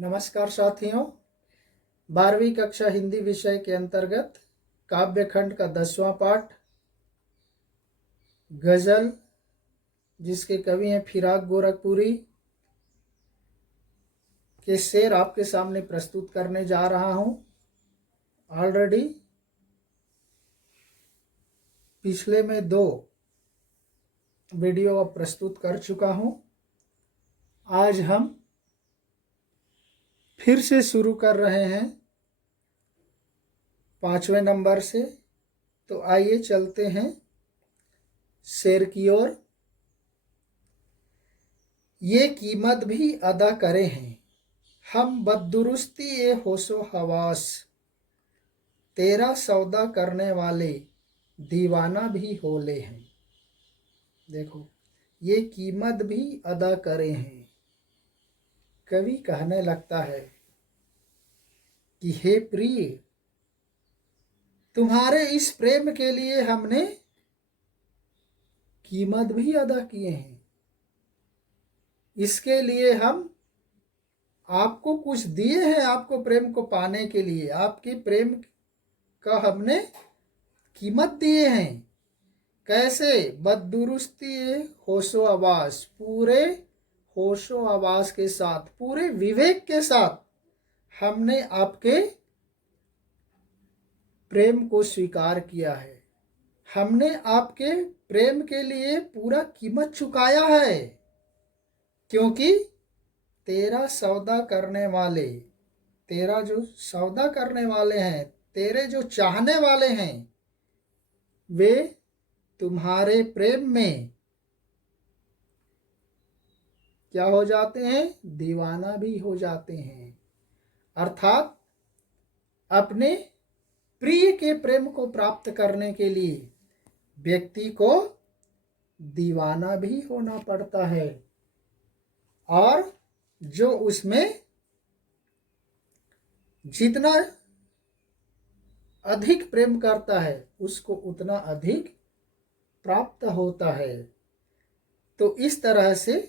नमस्कार साथियों, 12वीं कक्षा हिंदी विषय के अंतर्गत काव्यखंड का 10वां पाठ गजल, जिसके कवि हैं फिराक गोरखपुरी, के शेर आपके सामने प्रस्तुत करने जा रहा हूं। ऑलरेडी पिछले में 2 वीडियो प्रस्तुत कर चुका हूं। आज हम फिर से शुरू कर रहे हैं 5वें नंबर से। तो आइए चलते हैं शेर की ओर। ये कीमत भी अदा करे हैं हम बददुरुस्ती ए होशो हवास, तेरा सौदा करने वाले दीवाना भी होले हैं। देखो, ये कीमत भी अदा करे हैं। कवि कहने लगता है कि हे प्रिय, तुम्हारे इस प्रेम के लिए हमने कीमत भी अदा किए हैं। इसके लिए हम आपको कुछ दिए हैं, आपको प्रेम को पाने के लिए आपके प्रेम का हमने कीमत दिए हैं। कैसे? बददुरुस्ती होशो आवास, पूरे होशो आवास के साथ, पूरे विवेक के साथ हमने आपके प्रेम को स्वीकार किया है। हमने आपके प्रेम के लिए पूरा कीमत चुकाया है, क्योंकि तेरा सौदा करने वाले, तेरा जो सौदा करने वाले हैं, तेरे जो चाहने वाले हैं, वे तुम्हारे प्रेम में क्या हो जाते हैं? दीवाना भी हो जाते हैं। अर्थात अपने प्रिय के प्रेम को प्राप्त करने के लिए व्यक्ति को दीवाना भी होना पड़ता है, और जो उसमें जितना अधिक प्रेम करता है उसको उतना अधिक प्राप्त होता है। तो इस तरह से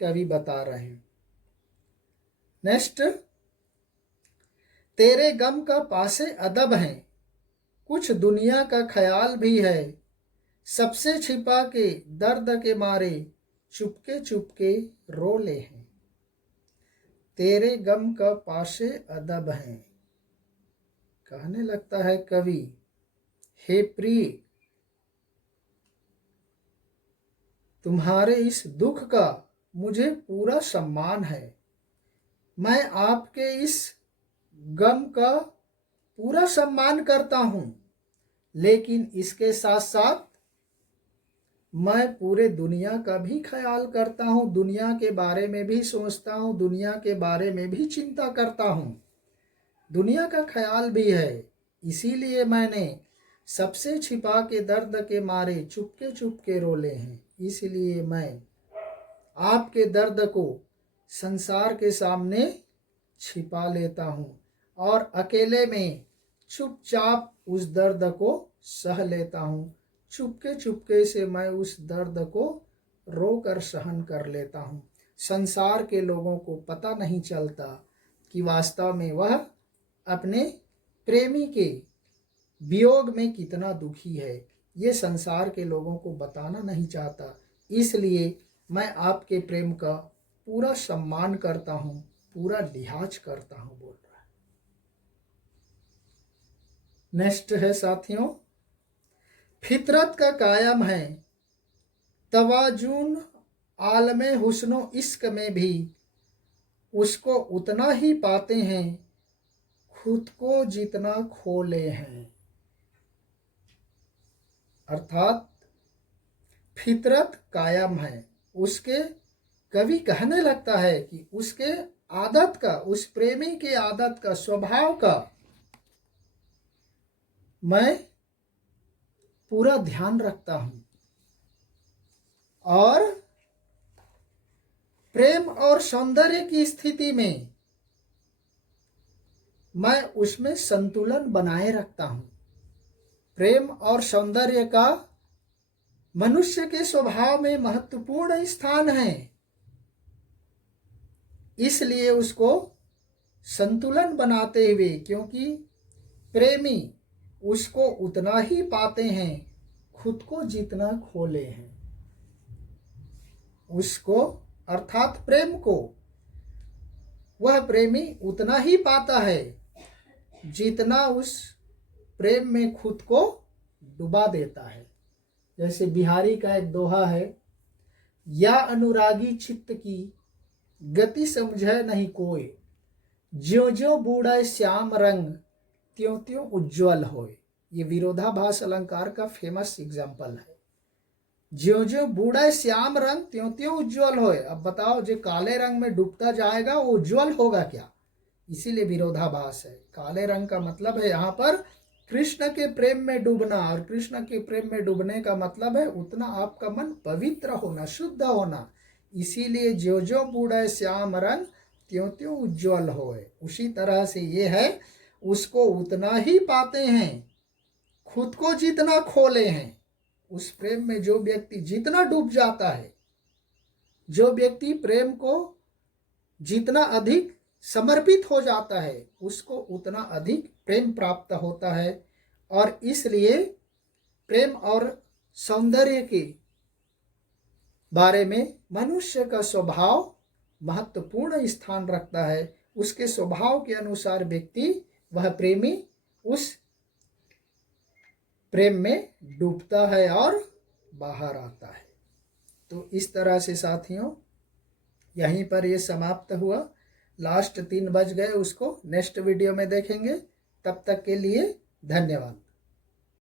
कवि बता रहे हैं। नेक्स्ट, तेरे गम का पासे अदब है, कुछ दुनिया का ख्याल भी है, सबसे छिपा के दर्द के मारे चुपके चुपके रो ले हैं। तेरे गम का पासे अदब है। कहने लगता है कवि, हे प्रिय, तुम्हारे इस दुख का मुझे पूरा सम्मान है। मैं आपके इस गम का पूरा सम्मान करता हूँ, लेकिन इसके साथ साथ मैं पूरे दुनिया का भी ख्याल करता हूँ, दुनिया के बारे में भी सोचता हूँ, दुनिया के बारे में भी चिंता करता हूँ, दुनिया का ख्याल भी है। इसीलिए मैंने सबसे छिपा के दर्द के मारे चुपके चुपके रोले हैं। इसलिए मैं आपके दर्द को संसार के सामने छिपा लेता हूँ और अकेले में चुपचाप उस दर्द को सह लेता हूँ। चुपके चुपके से मैं उस दर्द को रोकर सहन कर लेता हूँ। संसार के लोगों को पता नहीं चलता कि वास्तव में वह अपने प्रेमी के वियोग में कितना दुखी है। ये संसार के लोगों को बताना नहीं चाहता। इसलिए मैं आपके प्रेम का पूरा सम्मान करता हूँ, पूरा लिहाज करता हूँ, बोल रहा है। नेक्स्ट है साथियों, फितरत का कायम है तवाजुन आलमे हुस्नो इश्क में भी, उसको उतना ही पाते हैं खुद को जितना खोले हैं। अर्थात फितरत कायम है। उसके कवि कहने लगता है कि उसके आदत का, उस प्रेमी के आदत का, स्वभाव का मैं पूरा ध्यान रखता हूं, और प्रेम और सौंदर्य की स्थिति में मैं उसमें संतुलन बनाए रखता हूं। प्रेम और सौंदर्य का मनुष्य के स्वभाव में महत्वपूर्ण स्थान है। इसलिए उसको संतुलन बनाते हुए, क्योंकि प्रेमी उसको उतना ही पाते हैं खुद को जितना खोले हैं। उसको अर्थात प्रेम को वह प्रेमी उतना ही पाता है जितना उस प्रेम में खुद को डुबा देता है। जैसे बिहारी का एक दोहा है, या अनुरागी चित्त की गति समझे नहीं कोई, ज्यों ज्यों बूढ़ा श्याम रंग त्यों त्यों उज्ज्वल होए। ये विरोधाभास अलंकार का फेमस एग्जाम्पल है। ज्यों ज्यों बूढ़ा श्याम रंग त्यों त्यों उज्ज्वल होए। अब बताओ, जो काले रंग में डूबता जाएगा वो उज्ज्वल होगा क्या? इसीलिए विरोधाभास है। काले रंग का मतलब है यहाँ पर कृष्ण के प्रेम में डूबना, और कृष्ण के प्रेम में डूबने का मतलब है उतना आपका मन पवित्र होना, शुद्ध होना। इसीलिए ज्यों ज्यों बूढ़ा श्याम रंग त्यों त्यों उज्ज्वल होए। उसी तरह से ये है, उसको उतना ही पाते हैं खुद को जितना खोले हैं। उस प्रेम में जो व्यक्ति जितना डूब जाता है, जो व्यक्ति प्रेम को जितना अधिक समर्पित हो जाता है, उसको उतना अधिक प्रेम प्राप्त होता है। और इसलिए प्रेम और सौंदर्य के बारे में मनुष्य का स्वभाव महत्वपूर्ण स्थान रखता है। उसके स्वभाव के अनुसार व्यक्ति, वह प्रेमी, उस प्रेम में डूबता है और बाहर आता है। तो इस तरह से साथियों, यहीं पर ये समाप्त हुआ। लास्ट 3 बज गए, उसको नेक्स्ट वीडियो में देखेंगे। तब तक के लिए धन्यवाद।